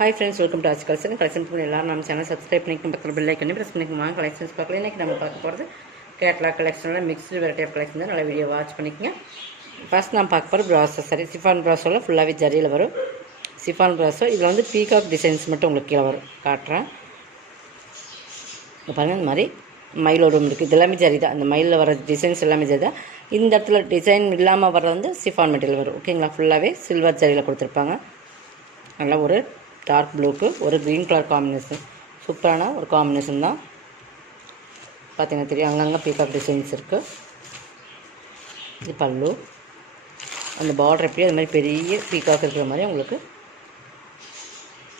Hi friends, welcome to ஆச் collection. Collection பண்ணி எல்லாரும் நம்ம சேனல் சப்ஸ்கிரைப் பண்ணிக்கணும், பக்கத்தில் பெல் ஐக்கன் ப்ரெஸ் பண்ணிக்கோங்க. கலெக்ஷன்ஸ் பார்க்கல. இன்றைக்கி நம்ம பார்க்க போகிறது கேட்லாக் கலெக்ஷனில் மிக்ஸ்டு வெரைட்டி ஆஃப் கலெக்ஷன் தான். நல்லா வீடியோ வாட்ச் பண்ணிக்கோங்க. ஃபஸ்ட் நான் பார்க்க போகிறது ப்ராஸோ சரி. சிஃபான் ப்ராஸோவில் ஃபுல்லாகவே ஜரியில் வரும். சிஃபான் ப்ராஸோ இதில் வந்து பீகாக் டிசைன்ஸ் மட்டும் உங்களுக்கு கீழே வரும். காட்டுறேன் பாருங்கள். இந்த மாதிரி மயிலோடு இருக்குது. இது எல்லாமே ஜரி தான். அந்த மயிலில் வர டிசைன்ஸ் எல்லாமே ஜரி தான். இந்த இடத்துல டிசைன் இல்லாமல் வர்றது வந்து சிஃபான் மெட்டீரியல் வரும். ஓகேங்களா? ஃபுல்லாகவே சில்வர் ஜரியில் கொடுத்துருப்பாங்க. நல்லா ஒரு டார்க் ப்ளூக்கு ஒரு க்ரீன் கலர் காம்பினேஷன், சூப்பரான ஒரு காம்பினேஷன் தான். பார்த்தீங்கன்னா தெரியும், அங்கங்கே பீகாக் டிசைன்ஸ் இருக்குது. இது பல்லு, அந்த பார்டர் எப்படியோ அது மாதிரி பெரிய பீகாக் இருக்கிற மாதிரி உங்களுக்கு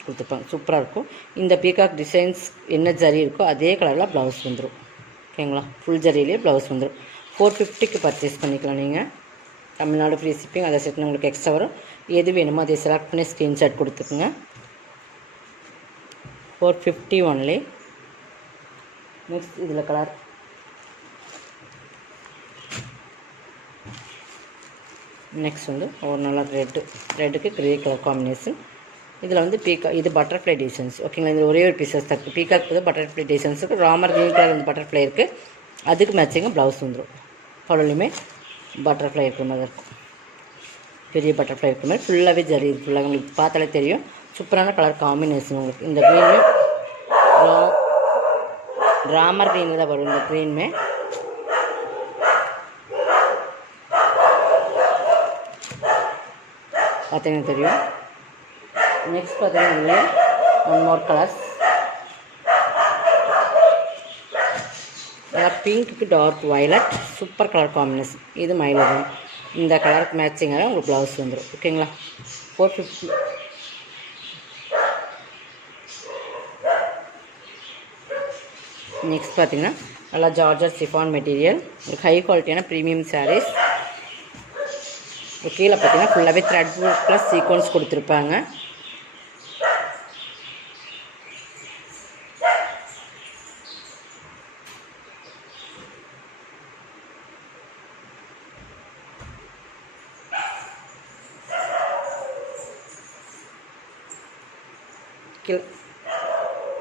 கொடுத்துருப்பாங்க. சூப்பராக இருக்கும். இந்த பீகாக் டிசைன்ஸ் என்ன ஜரி இருக்கோ அதே கலரில் ப்ளவுஸ் வந்துடும். ஓகேங்களா? ஃபுல் ஜரியிலே ப்ளவுஸ் வந்துடும். 450க்கு பர்ச்சேஸ் பண்ணிக்கலாம் நீங்கள். Tamil Nadu free shipping. அதை செட் உங்களுக்கு எக்ஸ்ட்ரா வரும். எது வேணுமோ அதை செலக்ட் பண்ணி ஸ்க்ரீன்ஷாட் கொடுத்துக்குங்க. 450 ஒன்லி. நெக்ஸ்ட் இதில் கலர் நெக்ஸ்ட் வந்து ஒரு நல்ல ரெட்டுக்கு க்ரே கலர் காம்பினேஷன். இதில் வந்து இது பட்டர்ஃப்ளை டிசைன்ஸ். ஓகேங்களா? இதில் ஒரே ஒரு பீசஸ் தான் இருக்குது. பீகாக் வந்து பட்டர்ஃப்ளை டிசைன்ஸ் இருக்குது. ராமர் க்ரீன் கலர் வந்து பட்டர்ஃப்ளை இருக்குது. அதுக்கு மேட்சிங்காக ப்ளவுஸ் வந்துடும். பல்லுலையுமே பட்டர்ஃப்ளை இருக்கிற மாதிரி இருக்கும். பெரிய பட்டர்ஃப்ளை இருக்கிற மாதிரி ஃபுல்லாகவே ஜரி. ஃபுல்லாக உங்களுக்கு பார்த்தாலே தெரியும். சூப்பரான கலர் காம்பினேஷன் உங்களுக்கு. இந்த க்ரீனுமே ராமர் க்ரீனில் தான் வரும். இந்த க்ரீனுமே பார்த்தீங்கன்னா தெரியும். நெக்ஸ்ட் பார்த்தீங்கன்னா ஒன் மோர் கலர்ஸ். நல்லா பிங்க்குக்கு dark violet, super colour combination. இது மயிலோடும். இந்த கலருக்கு மேட்சிங்காக உங்களுக்கு ப்ளவுஸ் வந்துடும். ஓகேங்களா? 450. நெக்ஸ்ட் பார்த்தீங்கன்னா நல்லா ஜார்ஜர் சிஃபான் மெட்டீரியல், ஒரு ஹை குவாலிட்டியான ப்ரீமியம் சாரீஸ். கீழே பார்த்தீங்கன்னா ஃபுல்லாகவே த்ரெட் ஒர்க் ப்ளஸ் சீக்வன்ஸ் கொடுத்துருப்பாங்க.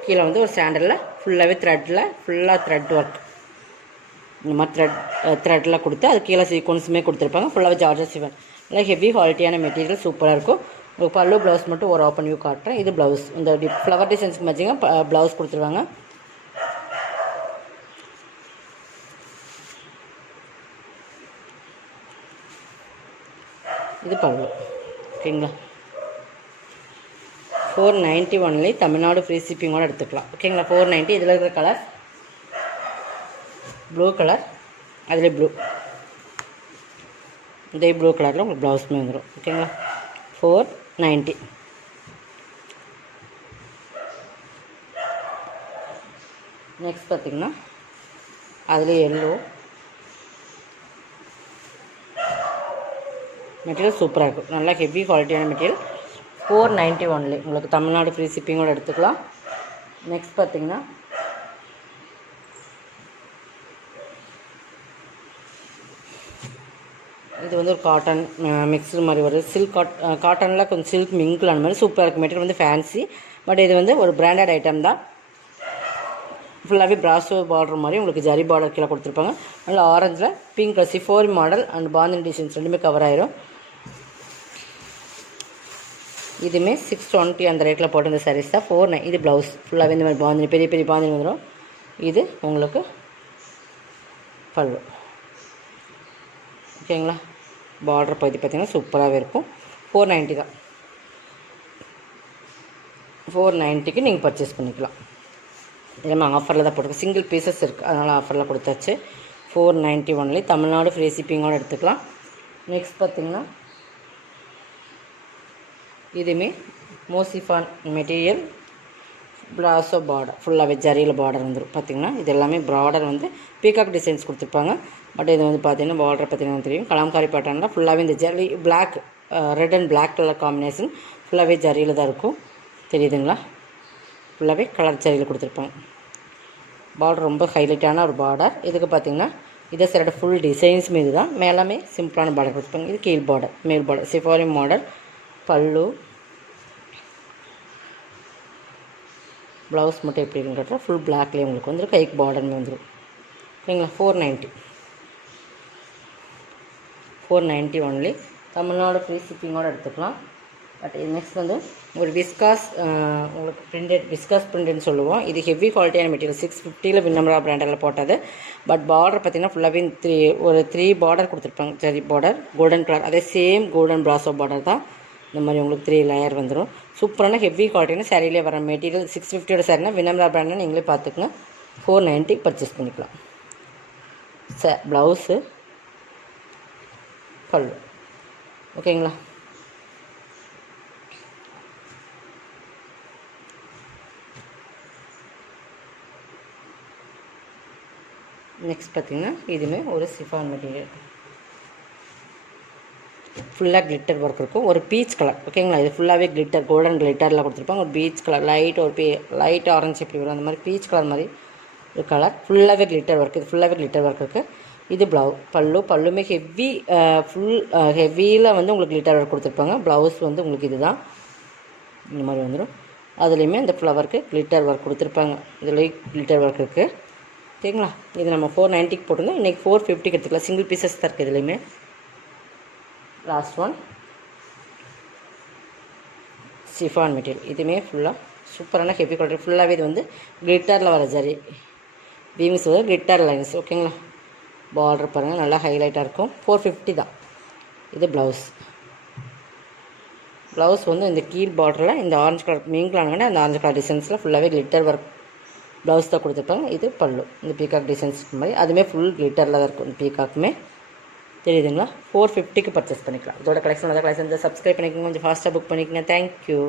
கீழே வந்து ஒரு சாண்டலில் ஃபுல்லாகவே ஃபுல்லாக த்ரெட் ஒர்க். இந்த மாதிரி த்ரெட்டில் கொடுத்து அது கீழே சீக்வன்ஸுமே கொடுத்துருப்பாங்க. ஃபுல்லாகவே ஜார்ஜஸ் சிவன். நல்லா ஹெவி குவாலிட்டியான மெட்டீரியல், சூப்பராக இருக்கும். ஒரு பல்லு ப்ளவுஸ் மட்டும் ஒரு ஓப்பன் வியூ காட்டுறேன். இது ப்ளவுஸ். இந்த ஃப்ளவர் டிசைன்ஸ்க்கு மேட்சிங்காக ப்ளவுஸ் கொடுத்துருவாங்க. இது பல்லு. ஓகேங்களா? 490 ஒன்லி. தமிழ்நாடு ஃப்ரீ ஷிப்பிங்கோடு எடுத்துக்கலாம். ஓகேங்களா? 490. இதில் இருக்கிற கலர் ப்ளூ கலர், அதில் ப்ளூ, இதே ப்ளூ கலரில் உங்களுக்கு ப்ளவுஸுமே வந்துடும். ஓகேங்களா? 490. நெக்ஸ்ட் பார்த்திங்கன்னா அதில் எல்லோ மெட்டீரியல் சூப்பராக இருக்கும். நல்லா ஹெவி குவாலிட்டியான மெட்டீரியல். 490 ஒன்லி. உங்களுக்கு தமிழ்நாடு ஃப்ரீ ஷிப்பிங்கோடு எடுத்துக்கலாம். நெக்ஸ்ட் பார்த்திங்கன்னா இது வந்து ஒரு காட்டன் மிக்ஸ்டு மாதிரி வருது. சில்க் காட்டனில் கொஞ்சம் சில்க் மிங்கிளான மாதிரி சூப்பராக இருக்குது. மெட்டீரியல் வந்து ஃபேன்சி. பட் இது வந்து ஒரு பிராண்டட் ஐட்டம் தான். ஃபுல்லாகவே ப்ராஸோ பார்டர் மாதிரி உங்களுக்கு ஜரி பார்டர் கீழே கொடுத்துருப்பாங்க. நல்லா ஆரஞ்சில் பிங்க் சிஃபோரி மாடல் அண்ட் பாந்தினி டிசைன்ஸ் ரெண்டுமே கவர் ஆயிரும். இதுவுமே 620 அந்த ரேட்டில் போட்டு இந்த சாரீஸ் தான். 490. இது ப்ளவுஸ் ஃபுல்லாகவே இந்த மாதிரி பாந்தினி, பெரிய பெரிய பாந்தினி வந்துடும். இது உங்களுக்கு பல்லு. ஓகேங்களா? பார்டர் பகுதி பார்த்திங்கன்னா சூப்பராகவே இருக்கும். 490 தான். 490க்கு நீங்கள் பர்ச்சேஸ் பண்ணிக்கலாம். எல்லாமே ஆஃபரில் தான் போட்டுருக்கு. சிங்கிள் பீசஸ் இருக்குது, அதனால் ஆஃபரில் கொடுத்தாச்சு. 490 ஒன்லி. தமிழ்நாடு ஃப்ரீ ஷிப்பிங்கோடு எடுத்துக்கலாம். நெக்ஸ்ட் பார்த்திங்கன்னா இதுவுமே மோசிஃபான் மெட்டீரியல், ப்ராஸோ பார்டர், ஃபுல்லாகவே ஜரியில் பார்டர் வந்துடும். பார்த்திங்கன்னா இது எல்லாமே பார்டர் வந்து பீகாக் டிசைன்ஸ் கொடுத்துருப்பாங்க. பட் இது வந்து பார்த்திங்கன்னா பார்டர் பார்த்திங்கன்னா தெரியும். கலாம்காரி பேட்டர்னில் ஃபுல்லாகவே இந்த zari black, red and black colour combination ஃபுல்லாகவே ஜரியில் தான் இருக்கும். தெரியுதுங்களா? ஃபுல்லாகவே கலர் ஜரியில் கொடுத்துருப்பாங்க. பார்டர் ரொம்ப ஹைலைட்டான ஒரு பார்டர். இதுக்கு பார்த்திங்கன்னா இதை சைடு ஃபுல் டிசைன்ஸ் மீது தான். மேலாமே சிம்பிளான பார்டர் கொடுத்துருப்பாங்க. இது கீழ் பார்டர், மேல் பார்டர் சிஃபாரி மாடல். பல்லு ப்ளவுஸ் மட்டும் எப்படி இருக்குன்னு ஃபுல் பிளாக்லேயே உங்களுக்கு வந்துடும். கைக்கு பார்டருமே வந்துடும். ஓகேங்களா. 490 ஒன்லி. தமிழ்நாடு ஃப்ரீ ஷிப்பிங்கோடு எடுத்துக்கலாம். பட் இது நெக்ஸ்ட் வந்து ஒரு விஸ்காஸ், உங்களுக்கு பிரிண்டட் விஸ்காஸ் பிரிண்டட்னு சொல்லுவோம். இது ஹெவி குவாலிட்டியான மெட்டீரியல். 650 வின்னம்ரா பிராண்டில் போட்டது. பட் பார்டர் பார்த்திங்கன்னா ஃபுல்லாகவே ஒரு த்ரீ பார்டர் கொடுத்துருப்பாங்க. ஜரி பார்டர், கோல்டன் கலர், அதே சேம் கோல்டன் பிராசோ பார்டர் தான். இந்த மாதிரி உங்களுக்கு 3 லேயர் வந்துடும். சூப்பரான ஹெவி குவாலிட்டியான சாரியிலே வர மெட்டீரியல். 650 சாரினா வின்னம்ரா பிராண்ட்னு நீங்களே பார்த்துக்குங்க. 490 பர்ச்சேஸ் பண்ணிக்கலாம். ப்ளவுஸு, பல்லு. ஓகேங்களா. நெக்ஸ்ட் பார்த்திங்கன்னா இதுவுமே ஒரு சிஃபான் மெட்டீரியல். ஃபுல்லாக கிளிட்டர் ஒர்க் இருக்கும். ஒரு பீச் கலர். ஓகேங்களா. இது ஃபுல்லாகவே கிளிட்டர், கோல்டன் கிளிட்டரில் கொடுத்துருப்பாங்க. ஒரு பீச் கலர், லைட் ஆரஞ்சு எப்படி வரும் அந்த மாதிரி பீச் கலர் மாதிரி ஒரு கலர். ஃபுல்லாகவே கிளிட்டர் ஒர்க். இது ஃபுல்லாகவே கிளிட்டர் ஒர்க் இருக்குது. இது பல்லுமே ஹெவியில் வந்து உங்களுக்கு கிளிட்டர் ஒர்க் கொடுத்துருப்பாங்க. ப்ளவுஸ் வந்து உங்களுக்கு இதுதான் இந்த மாதிரி வந்துடும். அதுலேயுமே இந்த ஃப்ளவருக்கு கிளிட்டர் ஒர்க் கொடுத்துருப்பாங்க. இதுலேயும் கிளிட்டர் ஒர்க் இருக்குது. ஓகேங்களா. இது நம்ம 490க்கு போட்டிருந்தோம். இன்றைக்கி 450க்கு எடுத்துக்கலாம். சிங்கிள் பீசஸ் தான் இருக்குது இதுலேயுமே. Last one chiffon material. இதுவுமே ஃபுல்லாக சூப்பரான ஹெவி குவாலிட்டி. ஃபுல்லாகவே இது வந்து கிளிட்டரில் வர ஜரி வீவிங்ஸ் வந்து கிளிட்டர் லைன்ஸ். ஓகேங்களா. பார்டர் பாருங்கள் நல்லா ஹைலைட்டாக இருக்கும். 450 தான். இது ப்ளவுஸ் வந்து இந்த கீழ் பார்டரில் இந்த ஆரஞ்சு கலர் மீங்கலான அந்த ஆரஞ்சு கலர் டிசைன்ஸில் ஃபுல்லாகவே கிளிட்டர் ஒர்க் ப்ளவுஸ் தான் கொடுத்துருப்பாங்க. இது பல்லு. இந்த பீகாக் டிசைன்ஸ் மாதிரி அதுவுமே ஃபுல் கிளிட்டரில் தான் இருக்கும். இந்த பீகாக்குமே தெரியுதுங்களா. 450க்கு பர்ச்சேஸ் பண்ணிக்கலாம். இதோட கலெக்ஷன் சப்ஸ்கிரைப் பண்ணிக்கோங்க. கொஞ்சம் ஃபாஸ்ட்டாக புக் பண்ணிக்கோங்க. தேங்க்யூ.